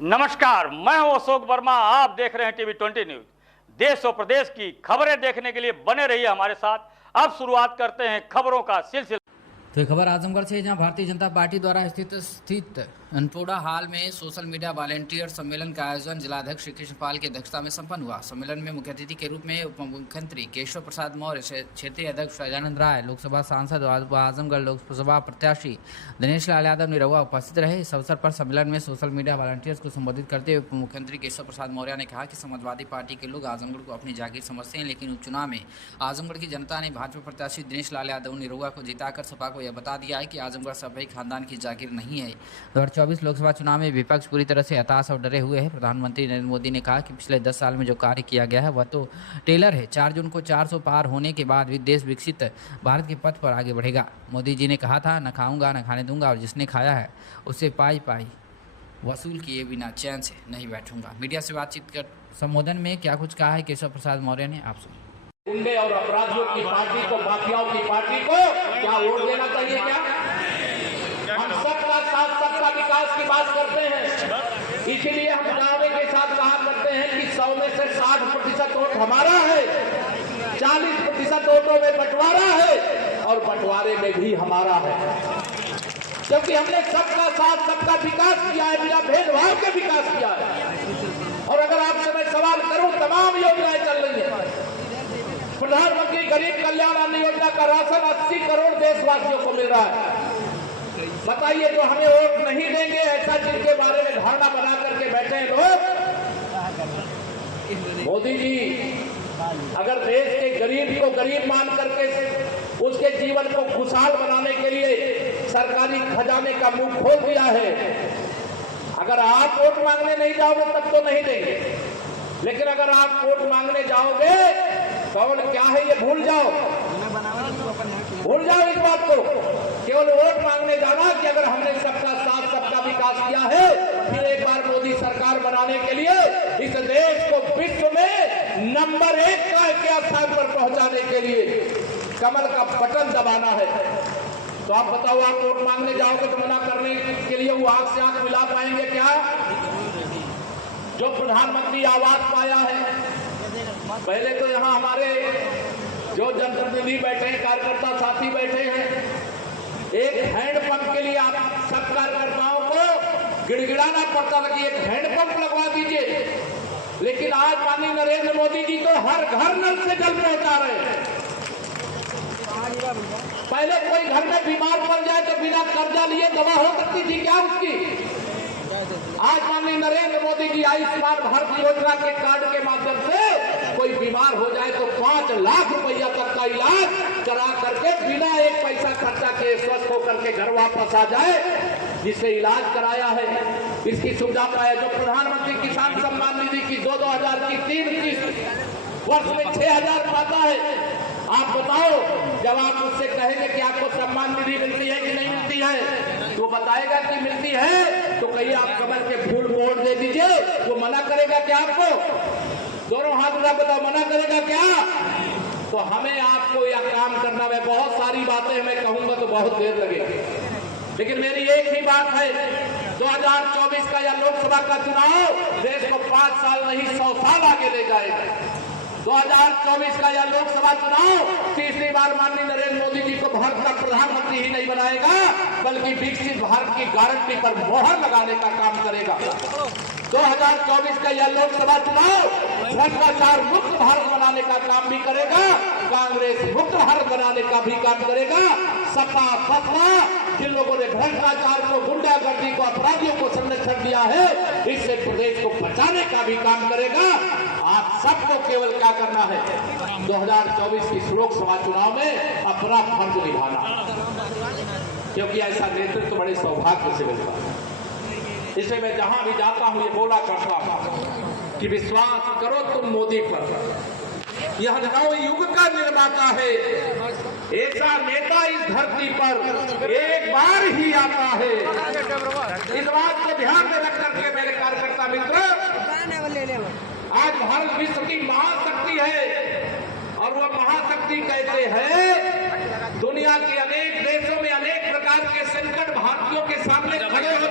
नमस्कार, मैं हूं अशोक वर्मा। आप देख रहे हैं टीवी 20 न्यूज। देश और प्रदेश की खबरें देखने के लिए बने रहिए हमारे साथ। अब शुरुआत करते हैं खबरों का सिलसिला। तो खबर आजमगढ़ से, जहां भारतीय जनता पार्टी द्वारा स्थित अनपुरा हॉल में सोशल मीडिया वॉलेंटियर सम्मेलन का आयोजन जिलाध्यक्ष श्री कृष्णपाल की अध्यक्षता में संपन्न हुआ। सम्मेलन में मुख्य अतिथि के रूप में उप मुख्यमंत्री केशव प्रसाद मौर्य, क्षेत्रीय अध्यक्ष सजानंद राय, लोकसभा सांसद आजमगढ़ लोकसभा प्रत्याशी दिनेश लाल यादव निरहुआ उपस्थित रहे। इस अवसर पर सम्मेलन में सोशल मीडिया वॉलंटियर्स को संबोधित करते हुए उप मुख्यमंत्री केशव प्रसाद मौर्य ने कहा कि समाजवादी पार्टी के लोग आजमगढ़ को अपनी जागीर समझते हैं, लेकिन उपचुनाव में आजमगढ़ की जनता ने भाजपा प्रत्याशी दिनेश लाल यादव निरहुआ को जिताकर सपा को यह बता दिया है कि आजमगढ़ सपा खानदान की जागीर नहीं है। 2024 लोकसभा चुनाव में विपक्ष पूरी तरह से हताश और डरे हुए हैं। प्रधानमंत्री नरेंद्र मोदी ने कहा कि पिछले 10 साल में जो कार्य किया गया है वह तो टेलर है। 4 जून को 400 पार होने के बाद भी देश विकसित भारत के पथ पर आगे बढ़ेगा। मोदी जी ने कहा था, न खाऊंगा न खाने दूंगा, और जिसने खाया है उससे पाई वसूल किए बिना चैन से नहीं बैठूंगा। मीडिया से बातचीत कर संबोधन में क्या कुछ कहा है केशव प्रसाद मौर्य ने, आप सुनिए। गुंडे और अपराधियों की पार्टी को, माफियाओं की पार्टी को क्या वोट देना चाहिए? क्या हम सबका साथ सबका विकास की बात करते हैं, इसीलिए हम दावे के साथ कहा करते हैं कि 100 में से 60% वोट हमारा है, 40% वोटों में बंटवारा है और बंटवारे में भी हमारा है, क्योंकि हमने सबका साथ सबका विकास किया है, बिना भेदभाव के विकास किया है। और अगर आपसे मैं सवाल करूं, तमाम योजनाएं चल रही है। प्रधानमंत्री गरीब कल्याण अन्न योजना का राशन 80 करोड़ देशवासियों को मिल रहा है। बताइए, जो हमें वोट नहीं देंगे, ऐसा जिनके बारे में धारणा बना करके बैठे हैं लोग। मोदी जी अगर देश के गरीब को गरीब मान करके उसके जीवन को खुशहाल बनाने के लिए सरकारी खजाने का मुंह खोल दिया है, अगर आप वोट मांगने नहीं जाओगे तब तो नहीं देंगे, लेकिन अगर आप वोट मांगने जाओगे, कौन क्या है ये भूल जाओ इस बात को। केवल वोट मांगने जाना कि अगर हमने सबका साथ सबका विकास किया है, फिर एक बार मोदी सरकार बनाने के लिए इस देश को विश्व में नंबर 1 के स्थान पर पहुंचाने के लिए कमल का बटन दबाना है। तो आप बताओ, आप वोट मांगने जाओगे तो मना करने के लिए वो आंख से आंख मिला पाएंगे क्या? जो प्रधानमंत्री आवास पाया है, पहले तो यहाँ हमारे जो जनप्रतिनिधि बैठे हैं, कार्यकर्ता साथी बैठे हैं, एक हैंडपंप के लिए आप सब कार्यकर्ताओं को गिड़गिड़ाना पड़ता था कि एक हैंडपंप लगवा दीजिए, लेकिन आज माननीय नरेंद्र मोदी जी तो हर घर नल से जल पहुंचा रहे हैं। पहले कोई घर में बीमार पड़ जाए तो बिना कर्जा लिए दवा हो सकती थी क्या उसकी? आज माननीय नरेंद्र मोदी जी आयुष्मान भारत योजना के कार्ड के माध्यम से कोई बीमार हो जाए तो 5 लाख रुपया तक का इलाज करा करके बिना एक पैसा खर्चा के स्वस्थ होकर के घर वापस आ जाए, जिसे इलाज कराया है, इसकी सुविधा पाया। जो प्रधानमंत्री किसान सम्मान निधि की 2-2 की 3 किस्त वर्ष में 6,000 पाता है। आप बताओ, जब आप उससे कहेंगे कि आपको सम्मान निधि मिलती है कि नहीं मिलती है, तो बताएगा कि मिलती है, तो कहिए आप कमल के फूल मोड़ दे दीजिए, वो मना करेगा क्या आपको? दोनों हाथ उठा बताओ, मना करेगा क्या? तो हमें आपको यह काम करना है। बहुत सारी बातें मैं कहूंगा तो बहुत देर लगेगी, लेकिन मेरी एक ही बात है, 2024 का यह लोकसभा का चुनाव देश को 5 साल नहीं 100 साल आगे ले जाएगा। 2024 का यह लोकसभा चुनाव तीसरी बार माननीय नरेंद्र मोदी जी को भारत का प्रधानमंत्री ही नहीं बनाएगा, बल्कि विकसित भारत की गारंटी पर मोहर लगाने का काम करेगा। 2024 का यह लोकसभा चुनाव भ्रष्टाचार मुक्त भारत बनाने का काम भी करेगा, कांग्रेस मुक्त भारत बनाने का भी काम करेगा। सपा बसपा जिन लोगों ने भ्रष्टाचार को, गुंडागर्दी को, अपराधियों को संरक्षण दिया है, इससे प्रदेश को बचाने का भी काम करेगा। आप सबको केवल क्या करना है, 2024 की लोकसभा चुनाव में अपना फर्ज निभाना, क्योंकि ऐसा नेतृत्व बड़े सौभाग्य से मिलता है। इसलिए मैं जहां भी जाता हूं ये बोला करता हूं कि विश्वास करो तुम मोदी पर, यह नव युग का निर्माता है, ऐसा नेता इस धरती पर एक बार ही आता है। इस बात को ध्यान में रख करके मेरे कार्यकर्ता मित्र, आज भारत विश्व की महाशक्ति है, और वह महाशक्ति कैसे है? दुनिया के अनेक देशों में अनेक प्रकार के संकट भारतीयों के सामने खड़े होते